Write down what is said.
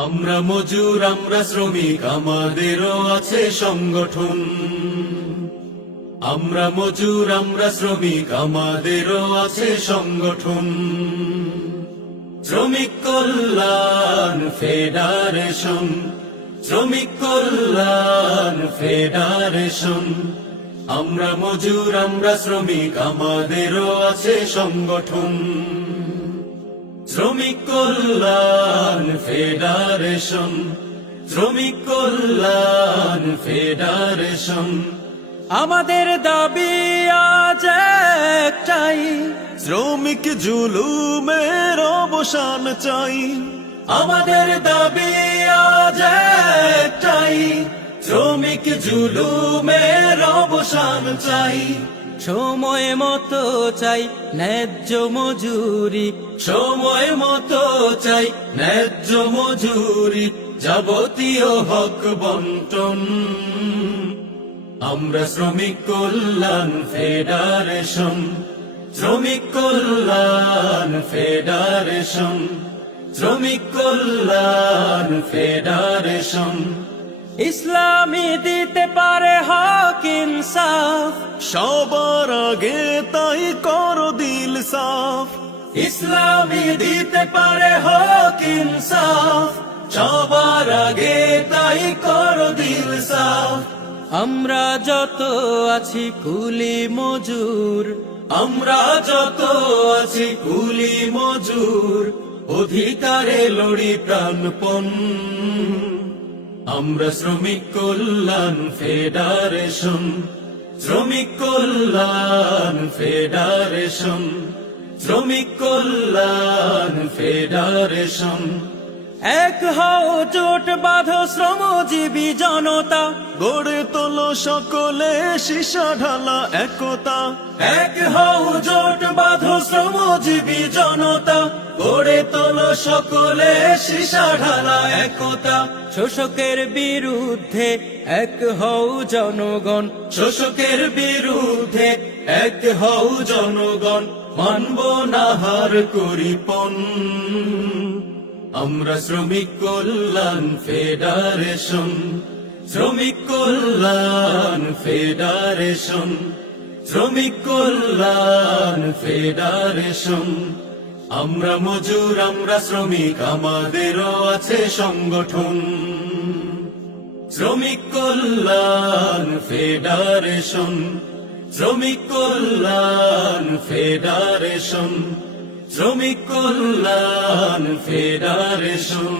আমরা মজুর, আমরা শ্রমিক, আমাদেরও আছে সংগঠন। আমরা মজুর, আমরা শ্রমিক, আমাদেরও আছে সংগঠন। শ্রমিক কল্যাণ ফেডারেশন, শ্রমিক কল্যাণ ফেডারেশন। আমরা মজুর, আমরা শ্রমিক, আমাদেরও আছে সংগঠন। শ্রমিক কল্যাণ ফেডারেশন, শ্রমিক কল্যাণ ফেডারেশন। আমাদের দাবি আজ একটাই, শ্রমিক জুলুমের অবসান চাই। আমাদের দাবি আজ একটাই, শ্রমিক জুলুমের অবসান চাই। সময় মতো চাই ন্যায্য মজুরি। সময় মতো চাই ন্যায্য মজুরি, যাবতীয় হক বন্টন। আমরা শ্রমিক কল্যাণ ফেডারেশন, শ্রমিক কল্যাণ ফেডারেশন, শ্রমিক কল্যাণ ফেডারেশন। ইসলামী দিতে পারে হক ইনসাফ সবার আগে তাই কর দিল সাফ। ইসলামী দিতে পারে হক ইনসাফ। সবার আগে তাই কর দিল সাফ। আমরা যত আছি কুলি মজুর। আমরা যত আছি কুলি মজুর। অধিকারে লড়ি প্রাণপণ। আমরা শ্রমিক কল্যাণ ফেডারেশন। শ্রমিক কল্যাণ ফেডারেশন শ্রমিক কল্যাণ ফেডারেশন। এক হও জোট বাঁধো শ্রমজীবী জনতা। গড়ে তোলো সকলে সীসা ঢালা একতা। এক হও জোট বাঁধো শ্রমজীবী জনতা। গড়ে তোলো সকলে সীসা ঢালা একতা। শোষকের বিরুদ্ধে এক হও জনগণ। শোষকের বিরুদ্ধে এক হও জনগণ। মানব না হার করিপন। আমরা শ্রমিক কল্যাণ ফেডারেশন, শ্রমিক কল্যাণ ফেডারেশন, শ্রমিক কল্যাণ ফেডারেশন। আমরা মজুর, আমরা শ্রমিক, আমাদেরও আছে সংগঠন। শ্রমিক কল্যাণ ফেডারেশন, শ্রমিক কল্যাণ ফেডারেশন। শ্রমিক কল্যাণ ফেডারেশন।